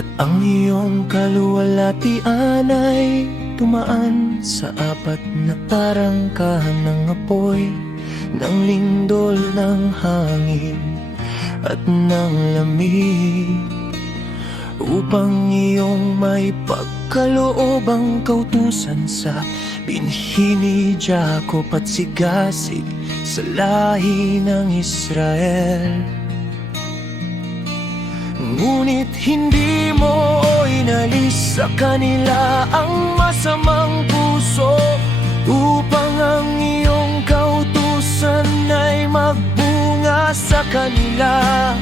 At ang iyong kaluwalhatian ay tumaan sa apat na tarangkahan ng apoy, ng lindol ng hangin at ng lamig, upang iyong may pagkaloob ang kautusan sa binhi ni Jacob at sigasig sa lahi ng Israel. Ngunit hindi mo inalis sa kanila ang masamang puso, upang ang iyong kautusan ay magbunga sa kanila.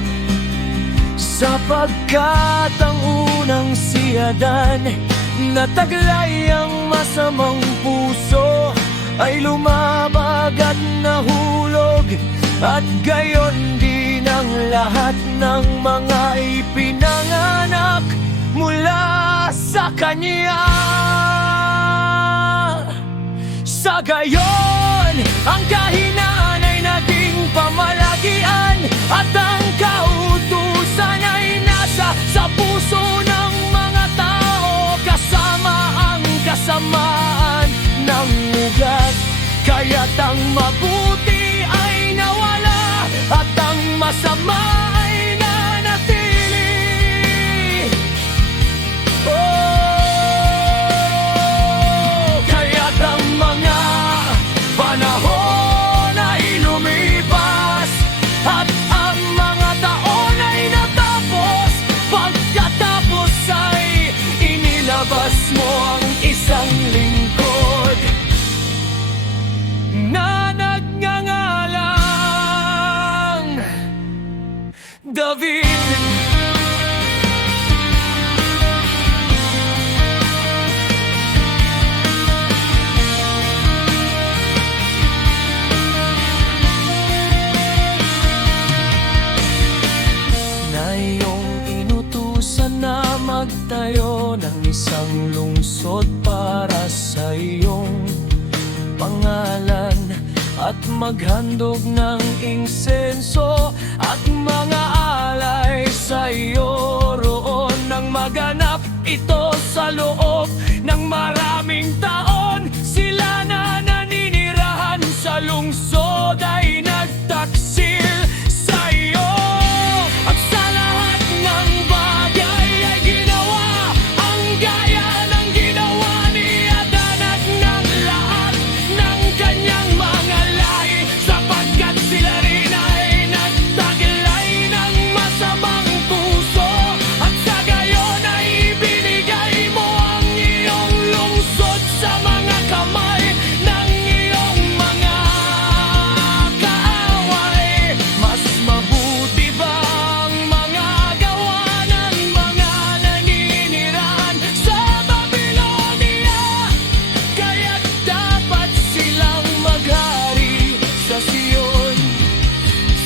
Sapagkat ang unang si Adan, nataglay ang masamang puso, ay lumabag at nahulog, at gayon din ang lahat ng mga ipinanganak mula sa kanya. Sa gayon, ang kahinaan ay naging pamalagian, at ang kautusan ay nasa sa puso ng mga tao, kasama ang kasamaan ng ugat. Kaya't ang mabuti ay nawala, at ang masama ay nanatili. Kaya't ang mga panahon ay lumipas, at ang mga taon ay natapos. Pagkatapos ay inilabas mo ang isang lingkod na nagngangalang David. Na iyong inutusan na magtayo ng isang lungsod para sa iyong pangalan, at maghandog ng insenso at mga alay sa iyo roon, nang maganap ito sa loob ng maraming taon. Sila na naninirahan sa lungsod ay nagtaksil sa iyo, at sa lahat ng bagay ay ginawa ang gaya ng ginawa ni Adan, at ng lahat ng kanyang mga lahi, sapagkat sila rin ay nagtaglay ng masamang puso, at sa gayon ay ibinigay mo ang iyong lungsod sa mga kamay ng iyong mga kaaway. Mas mabuti ba ang mga gawa ng mga naninirahan sa Babilonia? Kaya't dapat silang maghari sa Sion,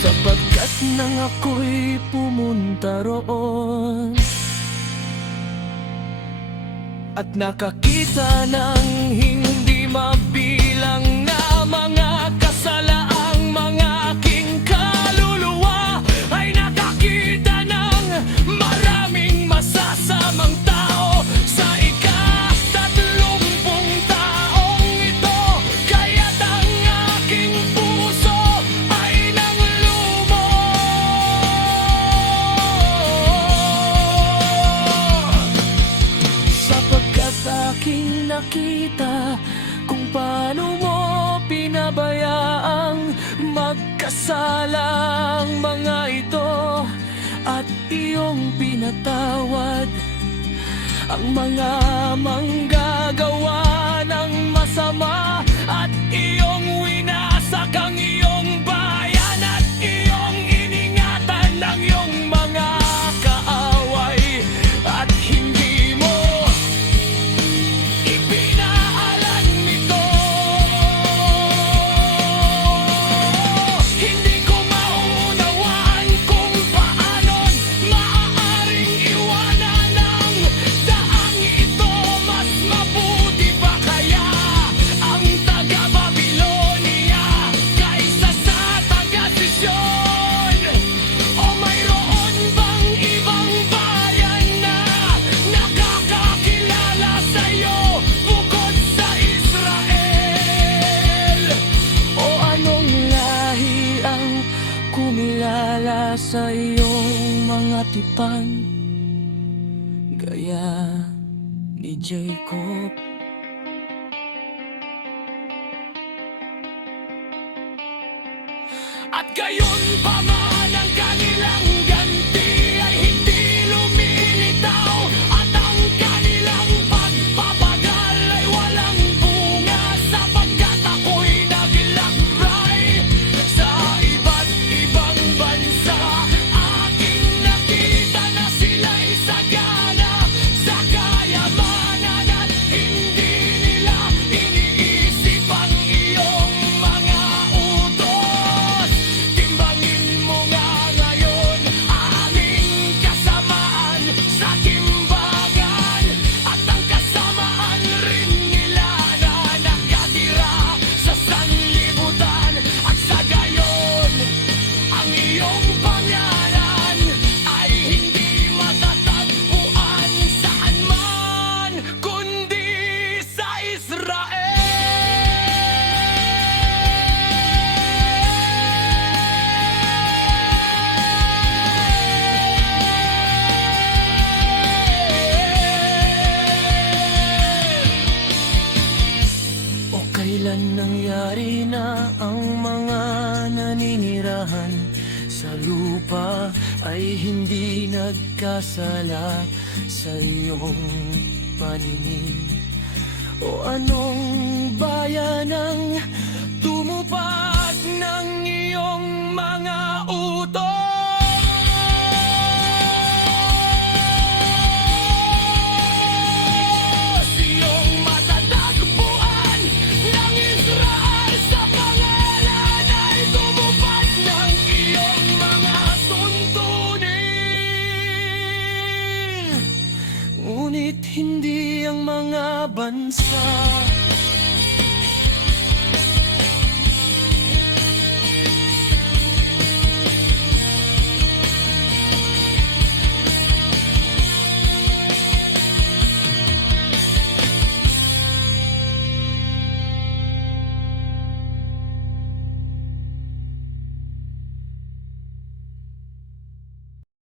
sapagkat nang ako'y pumunta roon at nakakita ng hindi mabilang na mga kasalaang mga aking kaluluwa, ay nakakita ng maraming masasamang tao sa ika-30 taong ito. Kaya't ang aking puso ay nanglumo, sapagkat aking nakita kung paano mo pinabayaang magkasalang mga ito, at iyong pinatawad ang mga manggagawa ng masama, at iyong winasak ang iyong bayan, at iyong iningatan ng iyong mga kaaway, at hindi mo ipinaalan nito. Hindi ko maunawaan kung paano't maaaring iwanan ang daang ito. Mas mabuti pa kaya ang harapan, gaya ni Jacob. At gayon pa man ang kanilang ganti ay hindi lumilitaw, at ang kanilang pagpapagal ay walang bunga, sapagkat ako'y naglakbay sa iba't ibang bansa. Aking nakita na sila'y sagana sa kayamanan, at hindi nila iniisip ang iyong mga utos. Timbangin mo nga ngayon aming kasamaan sa timbangan, at ang kasamaan rin nila na nakatira sa sanlibutan. At sa gayon, ang iyong pangalan ay hindi matatagpuan saan man kundi sa Israel. O kailan nangyari na ang mga naninirahan sa lupa ay hindi nagkasala sa iyong paningin? O anong bayan ang tumupad ng iyong mga utos? Iyong matatagpuan ng Israel, sa pangalan ay tumupad ng iyong mga tuntunin. Ngunit hindi ang mga bansa